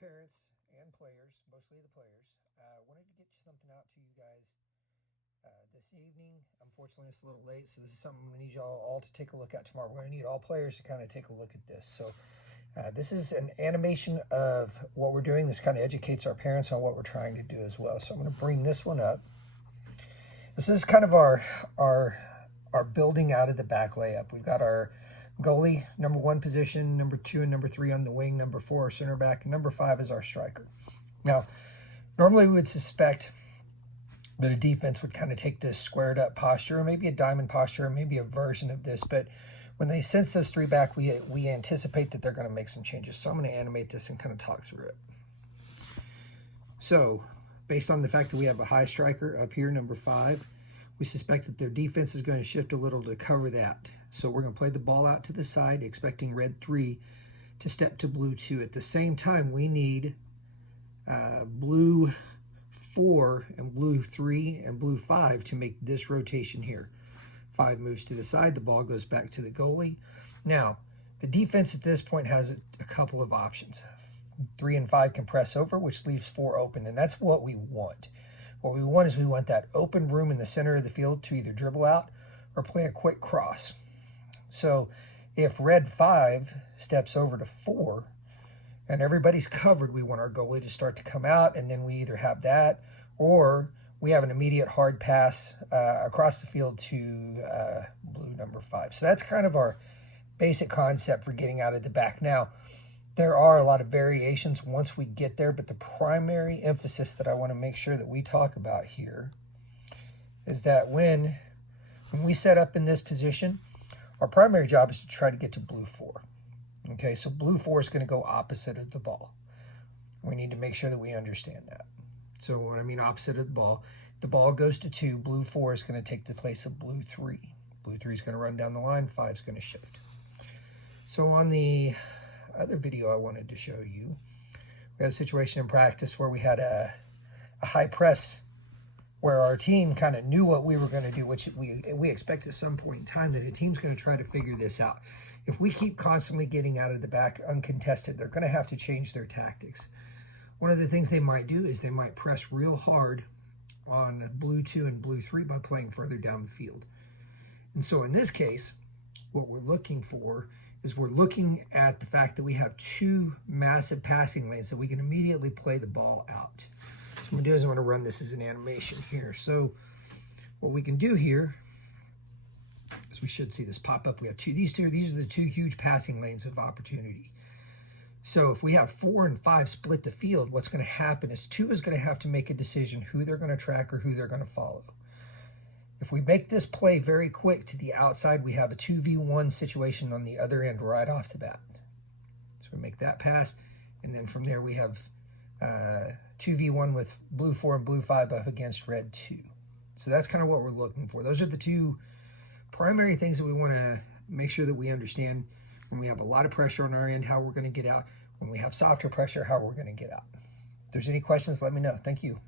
parents and players, mostly the players, wanted to get something out to you guys this evening. Unfortunately, it's a little late, so this is something we need y'all all to take a look at tomorrow. We're going to need all players to kind of take a look at this. So this is an animation of what we're doing. This kind of educates our parents on what we're trying to do as well. So I'm going to bring this one up. This is kind of our building out of the back layup. We've got our goalie, number 1 position, number 2 and number 3 on the wing, number 4 our center back, and number 5 is our striker. Now, normally we would suspect that a defense would kind of take this squared up posture, or maybe a diamond posture, or maybe a version of this, but when they sense those 3 back, we anticipate that they're going to make some changes. So I'm going to animate this and kind of talk through it. So, based on the fact that we have a high striker up here, number 5, we suspect that their defense is going to shift a little to cover that. So we're going to play the ball out to the side, expecting red 3 to step to blue 2. At the same time, we need blue 4 and blue 3 and blue 5 to make this rotation here. 5 moves to the side, the ball goes back to the goalie. Now, the defense at this point has a couple of options. 3 and 5 can press over, which leaves 4 open, and that's what we want. What we want is we want that open room in the center of the field to either dribble out or play a quick cross. So if red 5 steps over to 4 and everybody's covered, we want our goalie to start to come out, and then we either have that or we have an immediate hard pass across the field to blue number 5. So that's kind of our basic concept for getting out of the back. Now, there are a lot of variations once we get there, but the primary emphasis that I want to make sure that we talk about here is that when we set up in this position, our primary job is to try to get to blue 4. Okay, so blue 4 is going to go opposite of the ball. We need to make sure that we understand that. So when I mean opposite of the ball goes to 2, blue 4 is going to take the place of blue 3. Blue 3 is going to run down the line, 5 is going to shift. So on the other video I wanted to show you, we had a situation in practice where we had a high press where our team kind of knew what we were going to do, which we expect at some point in time that a team's going to try to figure this out. If we keep constantly getting out of the back uncontested, they're going to have to change their tactics. One of the things they might do is they might press real hard on blue 2 and blue 3 by playing further down the field. And so in this case, what we're looking for is we're looking at the fact that we have 2 massive passing lanes that we can immediately play the ball out. So what I'm going to do is I'm going to run this as an animation here. So what we can do here is we should see this pop up. We have these are the 2 huge passing lanes of opportunity. So if we have 4 and 5 split the field, what's going to happen is 2 is going to have to make a decision who they're going to track or who they're going to follow. If we make this play very quick to the outside, we have a 2v1 situation on the other end right off the bat. So we make that pass, and then from there we have 2v1 with blue 4 and blue 5 up against red 2. So that's kind of what we're looking for. Those are the 2 primary things that we want to make sure that we understand when we have a lot of pressure on our end, how we're going to get out. When we have softer pressure, how we're going to get out. If there's any questions, let me know. Thank you.